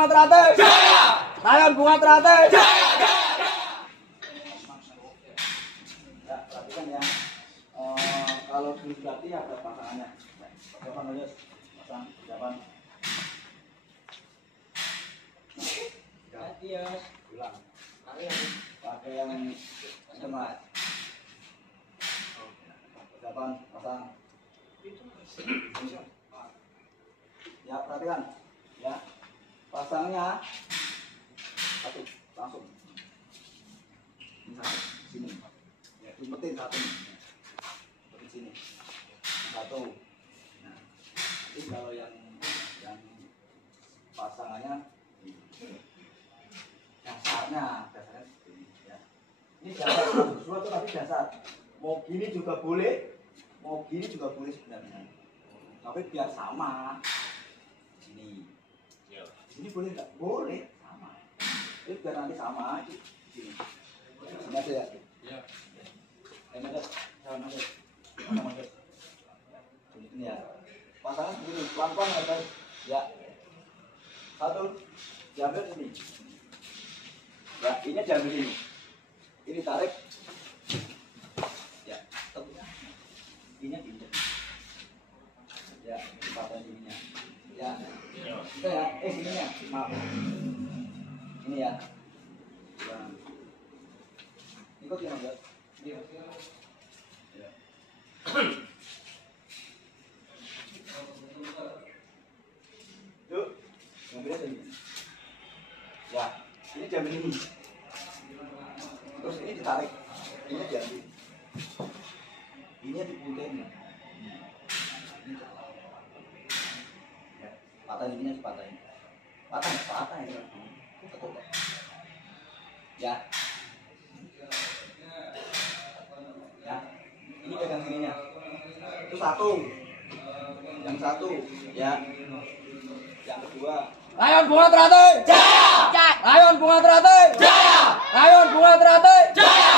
bunga teratai. Jaya. Rayon bunga teratai. Jaya. Ya, perhatikan ya. Kalau berarti ada pasangannya. Persiapan aja, pasang persiapan. Iya. Ulang. Pakai yang semat. Persiapan pasang. Ya, perhatikan. Ya, pasangnya satu langsung. Sini. Ya, umpetin satu. Umpetin sini. Satu. Nah, ini kalau yang pasangannya dasarnya seperti ini ya. Ini dasar sesuatu tapi dasar. Mau gini juga boleh, mau gini juga boleh sebenarnya. Tapi biar sama. Sini. Sini boleh nggak? Boleh sama. Jadi biar nanti sama di sini. Sini aja ya. Iya. Ini aja, sama aja. Sama aja. Ini ya. Pasangan begini, pelan-pelan aja. Ya. Satu. Diambil sini. Ya, ini diambil ini. Ini tarik. Ya, tentunya. Ini diinjak. Ya, patah ininya. Ya. Kita ya, sininya. Maaf. Ini ya. Nah. Ikut ya, Mas. Iya. Ya. Yuk, ngambil aja ini. Ya, ini diambil ini. Terus ini ditarik. Ini diambil. Ini dipunten. Ya, patah ininya dipatahin. Patah ini. Betul. Ya. Ya. Ini pegang sininya. Itu satu. Yang satu, ya. Yang kedua. Rayon bunga teratai. Jaya. Rayon bunga teratai. Jaya. Rayon bunga teratai. Jaya.